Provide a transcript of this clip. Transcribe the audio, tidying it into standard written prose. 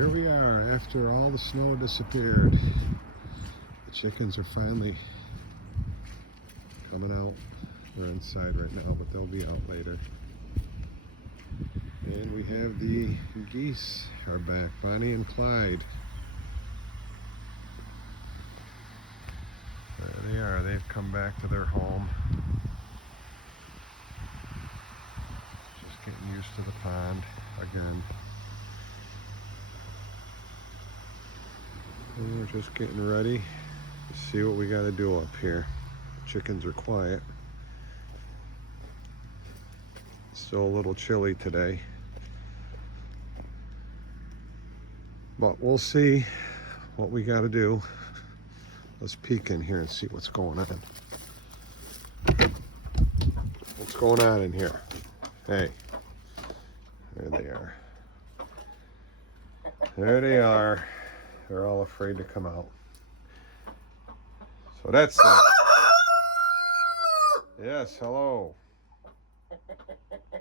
Here we are after all the snow disappeared. The chickens are finally coming out. They're inside right now, but they'll be out later. And we have the geese are back, Bonnie and Clyde. There they are, they've come back to their home. Just getting used to the pond again. And we're just getting ready to see what we got to do up here. Chickens are quiet. It's still a little chilly today. But we'll see what we got to do. Let's peek in here and see what's going on. What's going on in here? Hey, there they are. There they are. They're all afraid to come out. So that's it. Yes, hello.